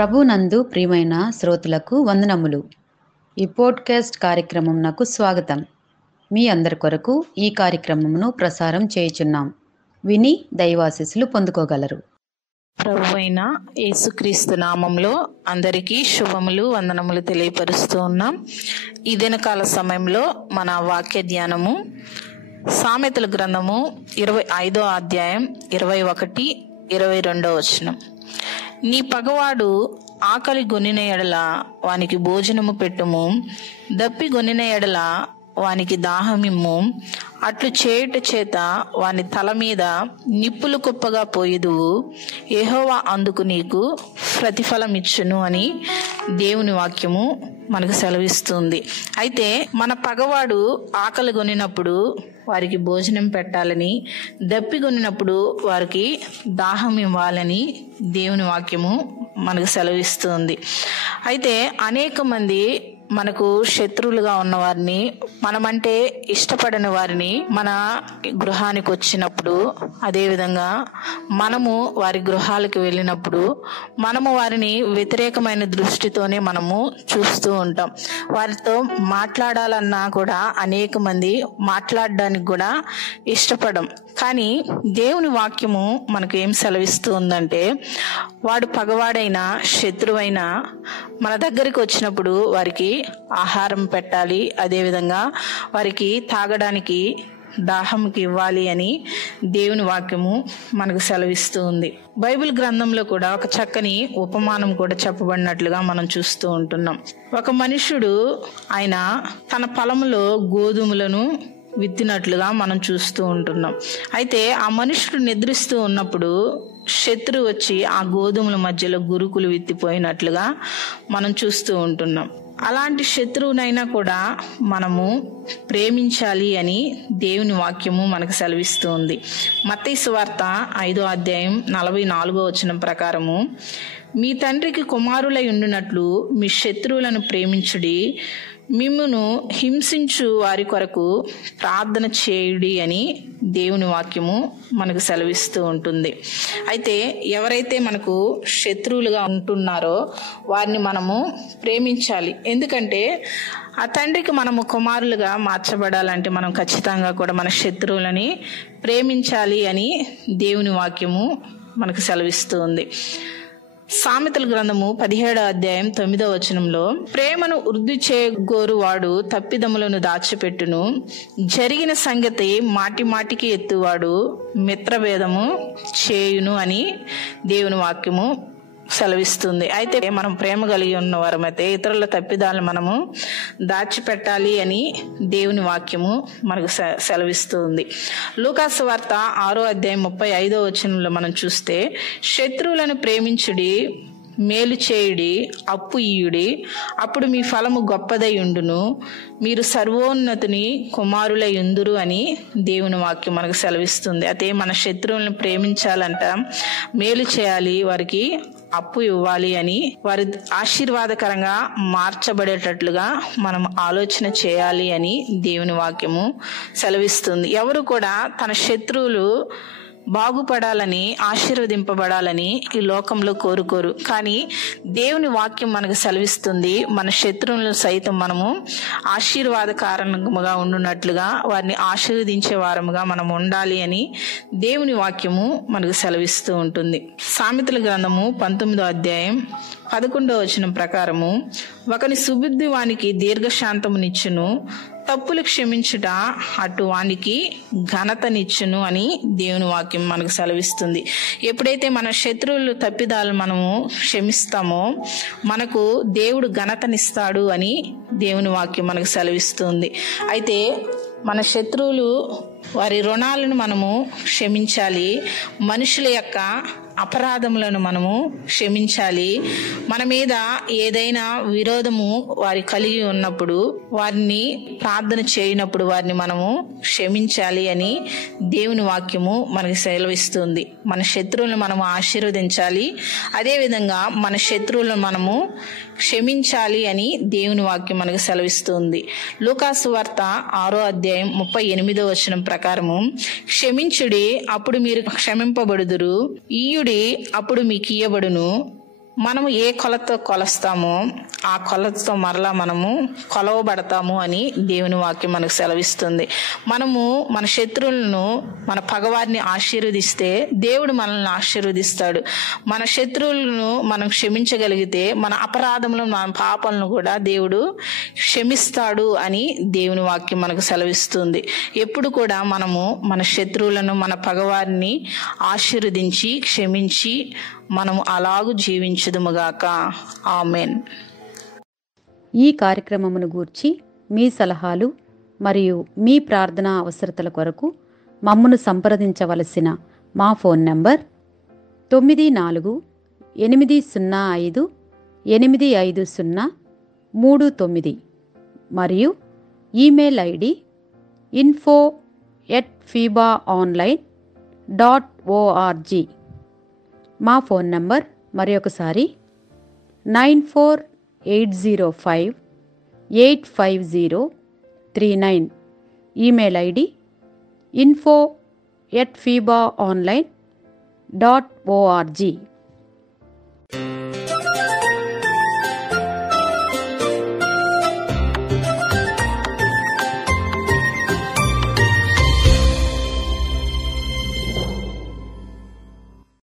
ప్రభునందు ప్రియమైన శ్రోతలకు వందనములు. ఈ పోడ్కాస్ట్ కార్యక్రమం నాకు స్వాగతం. మీ అందరి కొరకు ఈ కార్యక్రమమును ప్రసారం చేయుచున్నాం. విని దైవాశీస్సులు పొందుకోగలరు. ప్రభువైన యేసుక్రీస్తు నామంలో అందరికీ శుభములు, వందనములు తెలియపరుస్తూ ఉన్నాం. ఈ దినకాల సమయంలో మన వాక్య ధ్యానము సామెతల గ్రంథము 25వ అధ్యాయం 21, 22 వచనం. నీ పగవాడు ఆకలి గొనిన ఎడల వానికి భోజనము పెట్టుము, దప్పి గొనిన ఎడల వానికి దాహమిమ్ము. అట్లు చేయుట చేత వాని తల మీద నిప్పులు కుప్పగా పోయిదువు, యెహోవా అందుకు నీకు ప్రతిఫలం ఇచ్చును అని దేవుని వాక్యము మనకు సెలవిస్తుంది. అయితే మన పగవాడు ఆకలి కొనినప్పుడు వారికి భోజనం పెట్టాలని, దప్పికొనినప్పుడు వారికి దాహం ఇవ్వాలని దేవుని వాక్యము మనకు సెలవిస్తుంది. అయితే అనేక మంది మనకు శత్రువులుగా ఉన్న వారిని, మనమంటే ఇష్టపడని వారిని మన గృహానికి వచ్చినప్పుడు, అదేవిధంగా మనము వారి గృహాలకు వెళ్ళినప్పుడు మనము వారిని వ్యతిరేకమైన దృష్టితోనే మనము చూస్తూ ఉంటాం. వారితో మాట్లాడాలన్నా కూడా అనేక మంది మాట్లాడడానికి కూడా ఇష్టపడం. కానీ దేవుని వాక్యము మనకు ఏం సెలవిస్తూ ఉందంటే, వాడు పగవాడైనా శత్రువైనా మన దగ్గరికి వచ్చినప్పుడు వారికి ఆహారం పెట్టాలి, అదేవిధంగా వారికి తాగడానికి దాహంకి ఇవ్వాలి అని దేవుని వాక్యము మనకు సెలవిస్తూ ఉంది. బైబిల్ గ్రంథంలో కూడా ఒక చక్కని ఉపమానం కూడా చెప్పబడినట్లుగా మనం చూస్తూ ఉంటున్నాం. ఒక మనుషుడు ఆయన తన పొలంలో గోధుమలను విత్తినట్లుగా మనం చూస్తూ ఉంటున్నాం. అయితే ఆ మనుషుడు నిద్రిస్తూ ఉన్నప్పుడు శత్రువు వచ్చి ఆ గోధుమల మధ్యలో గురుకులు విత్తిపోయినట్లుగా మనం చూస్తూ ఉంటున్నాం. అలాంటి శత్రువునైనా కూడా మనము ప్రేమించాలి అని దేవుని వాక్యము మనకు సెలవిస్తూ ఉంది. మత్తయి సువార్త 5వ అధ్యాయం 44వ వచనం ప్రకారము, మీ తండ్రికి కుమారులై ఉండునట్లు మీ శత్రువులను ప్రేమించుడి, మిమ్మును హింసించు వారి కొరకు ప్రార్థన చేయుడి అని దేవుని వాక్యము మనకు సెలవిస్తూ ఉంటుంది. అయితే ఎవరైతే మనకు శత్రువులుగా ఉంటున్నారో వారిని మనము ప్రేమించాలి. ఎందుకంటే ఆ తండ్రికి మనము కుమారులుగా మార్చబడాలంటే మనం ఖచ్చితంగా కూడా మన శత్రువులని ప్రేమించాలి అని దేవుని వాక్యము మనకు సెలవిస్తూ ఉంది. సామెతల గ్రంథము 17వ అధ్యాయం 9వ వచనంలో, ప్రేమను వృద్ధి చేయగోరు వాడు తప్పిదములను దాచిపెట్టును, జరిగిన సంగతి మాటి మాటికి ఎత్తువాడు మిత్రభేదము చేయును అని దేవుని వాక్యము సెలవిస్తుంది. అయితే మనం ప్రేమ కలిగి ఉన్న వారమైతే ఇతరుల తప్పిదాలను మనము దాచిపెట్టాలి అని దేవుని వాక్యము మనకు సెలవిస్తుంది. లూకాసు వార్త 6వ అధ్యాయం 35వ వచనంలో మనం చూస్తే, శత్రువులను ప్రేమించుడి, మేలు చేయుడి, అప్పు ఇయ్యుడి, అప్పుడు మీ ఫలము గొప్పదై ఉండును, మీరు సర్వోన్నతుని కుమారులై ఉందురు అని దేవుని వాక్యం మనకు సెలవిస్తుంది. అయితే మన శత్రువులను ప్రేమించాలంట, మేలు చేయాలి, వారికి అప్పు ఇవ్వాలి అని, వారి ఆశీర్వాదకరంగా మార్చబడేటట్లుగా మనం ఆలోచన చేయాలి అని దేవుని వాక్యము సెలవిస్తుంది. ఎవరు కూడా తన శత్రువులు బాగుపడాలని, ఆశీర్వదింపబడాలని ఈ లోకంలో కోరుకోరు. కానీ దేవుని వాక్యం మనకు సెలవిస్తుంది, మన శత్రువులను సైతం మనము ఆశీర్వాదకారణముగా ఉండునట్లుగా, వారిని ఆశీర్వదించే వారముగా మనం ఉండాలి అని దేవుని వాక్యము మనకు సెలవిస్తూ ఉంటుంది. సామెతల గ్రంథము 19వ అధ్యాయం 11వ వచనం ప్రకారము, ఒకని సుబుద్ధి వానికి దీర్ఘశాంతమునిచ్చును, తప్పులు క్షమించుట అటు వానికి ఘనతనిచ్చును అని దేవుని వాక్యం మనకు సెలవిస్తుంది. ఎప్పుడైతే మన శత్రువులు తప్పిదాలు మనము క్షమిస్తామో మనకు దేవుడు ఘనతనిస్తాడు అని దేవుని వాక్యం మనకు సెలవిస్తుంది. అయితే మన శత్రువులు వారి రుణాలను మనము క్షమించాలి, మనుషుల యొక్క అపరాధములను మనము క్షమించాలి. మన మీద ఏదైనా విరోధము వారి కలిగి ఉన్నప్పుడు వారిని ప్రార్థన చేయనప్పుడు వారిని మనము క్షమించాలి అని దేవుని వాక్యము మనకు సెలవిస్తుంది. మన శత్రువులను మనము ఆశీర్వదించాలి, అదేవిధంగా మన శత్రువులను మనము క్షమించాలి అని దేవుని వాక్యం మనకు సెలవిస్తుంది. లూకాసు వార్త 6వ అధ్యాయం 38వ వచనం ప్రకారము, క్షమించుడి, అప్పుడు మీరు క్షమింపబడుదురు, ఇయ్యుడి, అప్పుడు మీకు ఇయ్యబడును, మనము ఏ కొలతో కొలుస్తామో ఆ కొలతతో మరలా మనము కొలవబడతాము అని దేవుని వాక్యం మనకు సెలవిస్తుంది. మనము మన శత్రువులను, మన పగవారిని ఆశీర్వదిస్తే దేవుడు మనల్ని ఆశీర్వదిస్తాడు. మన శత్రువులను మనం క్షమించగలిగితే మన అపరాధములను, మన పాపాలను కూడా దేవుడు క్షమిస్తాడు అని దేవుని వాక్యం మనకు సెలవిస్తుంది. ఎప్పుడు కూడా మనము మన శత్రువులను, మన పగవారిని ఆశీర్వదించి క్షమించి మనము అలాగూ జీవించుదుముగాక. ఆమెన్. ఈ కార్యక్రమమును గూర్చి మీ సలహాలు మరియు మీ ప్రార్థనా అవసరతల కొరకు మమ్మను సంప్రదించవలసిన మా ఫోన్ నంబర్ 9480585039 మరియు ఈమెయిల్ ఐడి info@fibaonline.org. మా ఫోన్ నంబర్ మరొకసారి 9480585039. Email ID info@fibaonline.org.